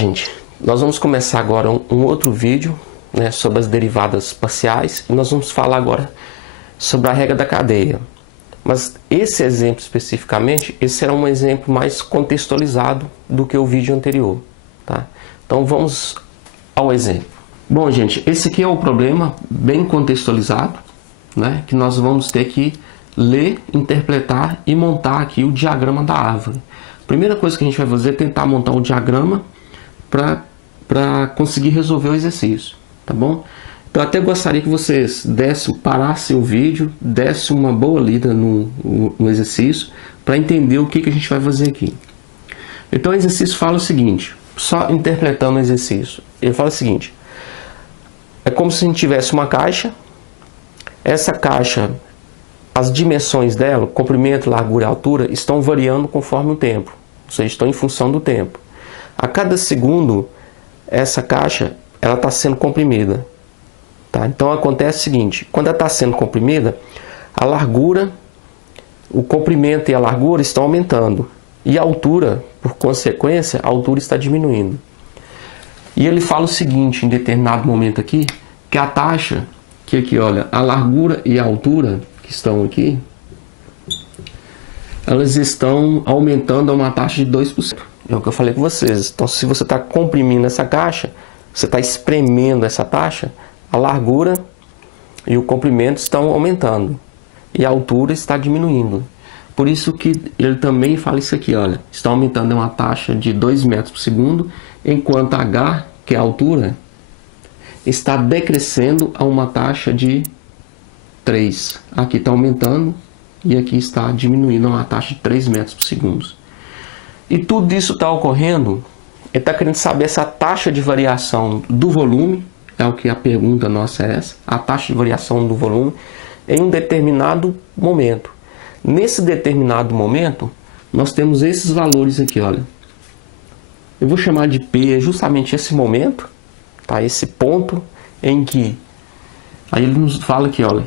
gente, nós vamos começar agora um outro vídeo, né, sobre as derivadas parciais, e nós vamos falar agora sobre a regra da cadeia. Mas esse exemplo especificamente, esse será um exemplo mais contextualizado do que o vídeo anterior, tá? Então vamos ao exemplo. Bom, gente, esse aqui é o problema bem contextualizado, né, que nós vamos ter que ler, interpretar e montar aqui o diagrama da árvore. A primeira coisa que a gente vai fazer é tentar montar um diagrama para conseguir resolver o exercício, tá bom? Então, eu até gostaria que vocês parassem o vídeo, dessem uma boa lida no exercício, para entender o que a gente vai fazer aqui. Então, o exercício fala o seguinte, só interpretando o exercício. Ele fala o seguinte, é como se a gente tivesse uma caixa, essa caixa, as dimensões dela, comprimento, largura e altura, estão variando conforme o tempo, ou seja, estão em função do tempo. A cada segundo, essa caixa ela está sendo comprimida. Tá? Então acontece o seguinte, quando ela está sendo comprimida, a largura, o comprimento e a largura estão aumentando. E a altura, por consequência, a altura está diminuindo. E ele fala o seguinte, em determinado momento aqui, que a taxa, que aqui, olha, a largura e a altura, que estão aqui, elas estão aumentando a uma taxa de 2%. É o que eu falei com vocês. Então, se você está comprimindo essa caixa, você está espremendo essa taxa, a largura e o comprimento estão aumentando e a altura está diminuindo. Por isso que ele também fala isso aqui, olha, está aumentando uma taxa de 2 metros por segundo, enquanto h, que é a altura, está decrescendo a uma taxa de 3. Aqui está aumentando e aqui está diminuindo a uma taxa de 3 metros por segundo. E tudo isso está ocorrendo, ele está querendo saber essa taxa de variação do volume, é o que a pergunta nossa é essa, a taxa de variação do volume em um determinado momento. Nesse determinado momento, nós temos esses valores aqui, olha. Eu vou chamar de P, é justamente esse momento, tá? Esse ponto em que, aí ele nos fala aqui, olha,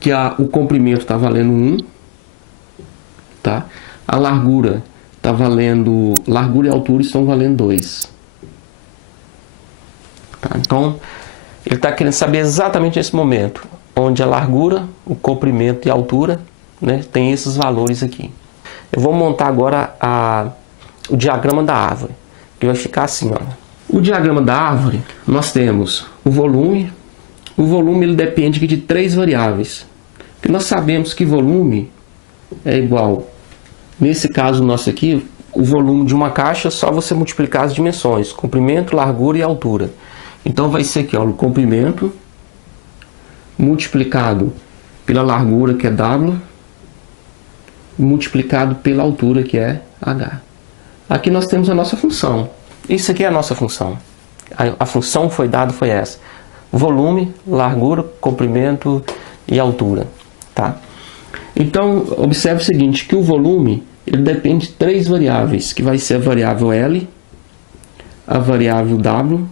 que o comprimento está valendo 1, tá? A largura está valendo, largura e altura estão valendo 2. Tá? Então, ele está querendo saber exatamente esse momento, onde a largura, o comprimento e a altura, né, tem esses valores aqui. Eu vou montar agora o diagrama da árvore, que vai ficar assim, ó. O diagrama da árvore, nós temos o volume. O volume ele depende de 3 variáveis. Que nós sabemos que volume é igual, nesse caso nosso aqui, o volume de uma caixa, só você multiplicar as dimensões, comprimento, largura e altura. Então vai ser aqui, ó, o comprimento multiplicado pela largura, que é W, multiplicado pela altura, que é H. Aqui nós temos a nossa função. Isso aqui é a nossa função. A função foi dada, foi essa. Volume, largura, comprimento e altura. Tá? Então, observe o seguinte, que o volume ele depende de 3 variáveis, que vai ser a variável L, a variável W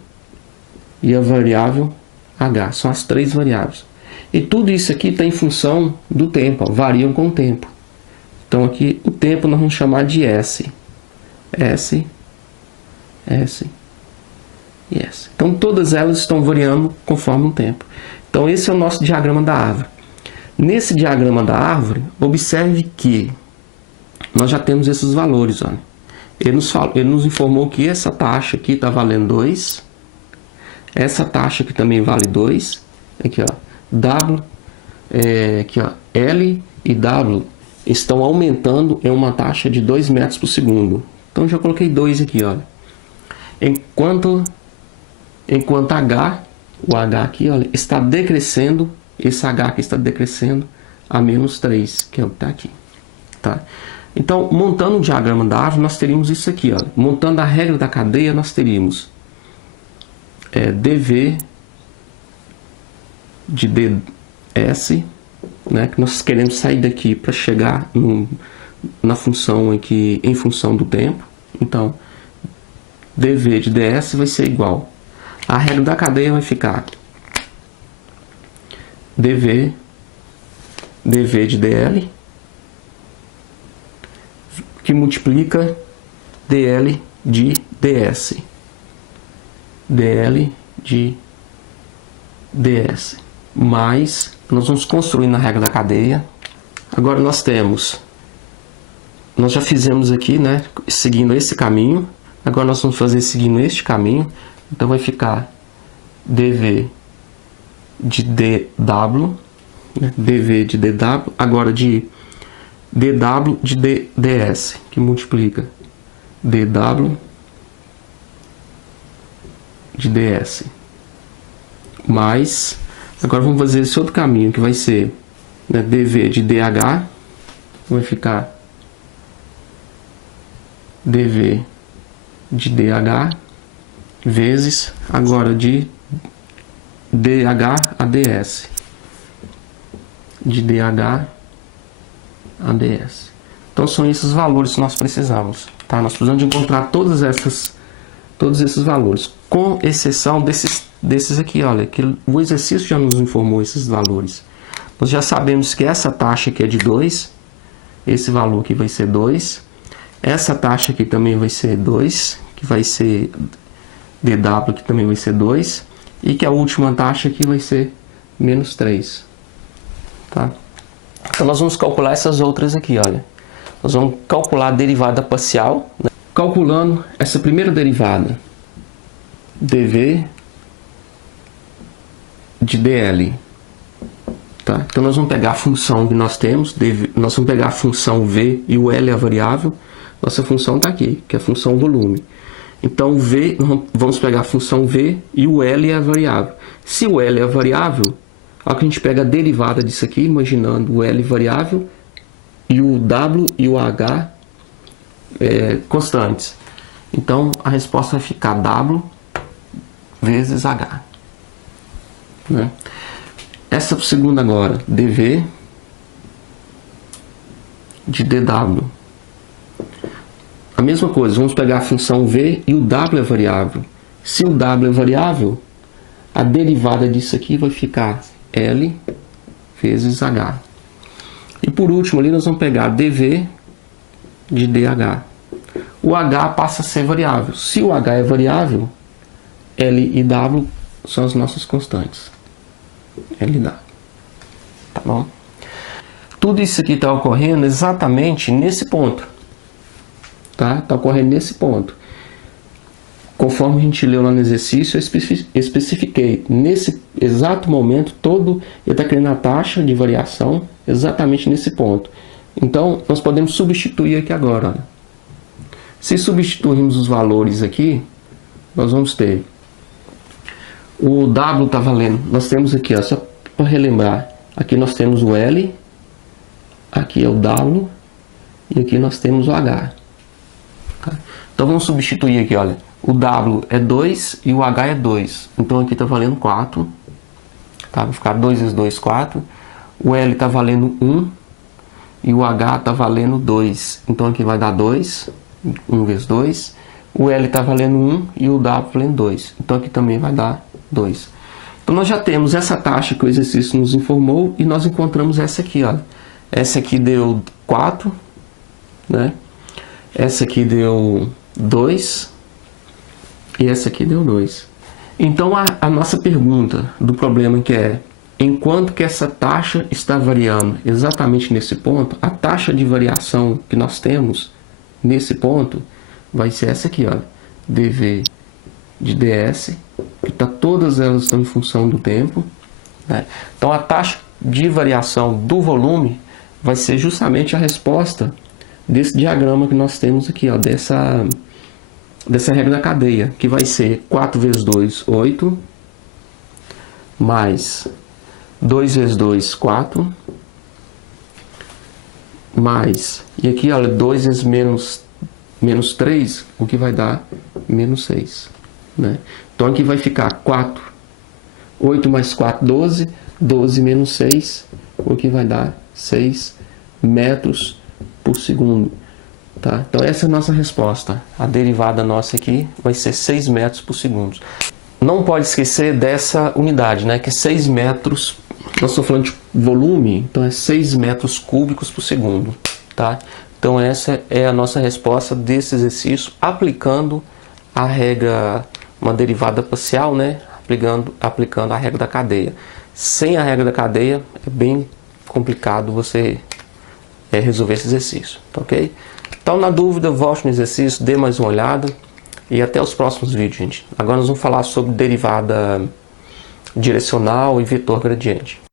e a variável H. São as 3 variáveis. E tudo isso aqui está em função do tempo, ó, variam com o tempo. Então aqui o tempo nós vamos chamar de S. S, S e S. Então todas elas estão variando conforme o tempo. Então esse é o nosso diagrama da árvore. Nesse diagrama da árvore, observe que nós já temos esses valores. Olha. Ele nos informou que essa taxa aqui está valendo 2. Essa taxa aqui também vale 2. Aqui, ó, W, aqui, ó, L e W estão aumentando em uma taxa de 2 metros por segundo. Então já coloquei 2 aqui, olha. Enquanto H, o H aqui, olha, está decrescendo, esse H aqui está decrescendo a menos 3, que é o que está aqui. Tá? Então, montando o diagrama da árvore, nós teríamos isso aqui, olha. Montando a regra da cadeia, nós teríamos dV de ds, né, que nós queremos sair daqui para chegar na função aqui em função do tempo. Então, dV de ds vai ser igual. A regra da cadeia vai ficar dV de dl, que multiplica dl de ds. dl de ds. Mais, nós vamos construir na regra da cadeia. Agora nós já fizemos aqui, né, seguindo esse caminho. Agora nós vamos fazer seguindo este caminho. Então vai ficar dv de dw, né, dv de dw, agora de dw de ds, que multiplica dw de ds. Mais, agora vamos fazer esse outro caminho, que vai ser, né, dv de dh, vai ficar dv de dh vezes, agora de dh a ds, de dh a ds. Então são esses valores que nós precisamos, tá? Nós precisamos de encontrar todos esses valores, com exceção desses aqui, olha, que o exercício já nos informou esses valores. Nós já sabemos que essa taxa aqui é de 2, esse valor aqui vai ser 2, essa taxa aqui também vai ser 2, que vai ser dw, que também vai ser 2, e que a última taxa aqui vai ser menos 3. Tá? Então nós vamos calcular essas outras aqui, olha. Nós vamos calcular a derivada parcial, né? Calculando essa primeira derivada, dv de dl. Tá? Então nós vamos pegar a função que nós temos, nós vamos pegar a função v e o L é a variável. Nossa função está aqui, que é a função volume. Então o v, vamos pegar a função v e o L é a variável. Se o L é a variável, olha que a gente pega a derivada disso aqui, imaginando o L variável e o W e o H constantes. Então a resposta vai ficar W vezes H. Né? Essa segunda agora, dv de dw. A mesma coisa, vamos pegar a função v e o w é variável. Se o w é variável, a derivada disso aqui vai ficar L vezes H. E por último ali nós vamos pegar dv de dH. O H passa a ser variável. Se o H é variável, L e W são as nossas constantes. L e W. Tá bom? Tudo isso aqui está ocorrendo exatamente nesse ponto. Tá? Está ocorrendo nesse ponto. Conforme a gente leu lá no exercício, eu especifiquei. Nesse exato momento, ele está criando a taxa de variação exatamente nesse ponto. Então, nós podemos substituir aqui agora. Olha. Se substituirmos os valores aqui, nós vamos ter o W está valendo, nós temos aqui, ó, só para relembrar, aqui nós temos o L, aqui é o W e aqui nós temos o H. Tá? Então vamos substituir aqui, olha, o W é 2 e o H é 2, então aqui está valendo 4, tá? Vai ficar 2 vezes 2, 4, o L está valendo 1 e o H está valendo 2, então aqui vai dar 2, 1 vezes 2, o L está valendo 1 e o W valendo 2, então aqui também vai dar 2. Então nós já temos essa taxa que o exercício nos informou e nós encontramos essa aqui, ó. Essa aqui deu 4, né? Essa aqui deu 2 e essa aqui deu 2. Então a nossa pergunta do problema que é, enquanto que essa taxa está variando exatamente nesse ponto, a taxa de variação que nós temos nesse ponto vai ser essa aqui, ó, dv de ds, que todas elas estão em função do tempo, né? Então a taxa de variação do volume vai ser justamente a resposta desse diagrama que nós temos aqui, ó, dessa regra da cadeia, que vai ser 4 vezes 2, 8, mais 2 vezes 2, 4, mais, e aqui, olha, 2 vezes menos 3, o que vai dar menos 6. Né? Então aqui vai ficar 4, 8 mais 4, 12, 12 menos 6, o que vai dar 6 metros por segundo. Tá? Então essa é a nossa resposta. A derivada nossa aqui vai ser 6 metros por segundo. Não pode esquecer dessa unidade, né? Que é 6 metros, nós estamos falando de volume, então é 6 metros cúbicos por segundo. Tá? Então essa é a nossa resposta desse exercício, aplicando a regra uma derivada parcial, né, aplicando a regra da cadeia. Sem a regra da cadeia é bem complicado você resolver esse exercício, tá ok? Então, na dúvida, volte no exercício, dê mais uma olhada e até os próximos vídeos, gente. Agora nós vamos falar sobre derivada direcional e vetor gradiente.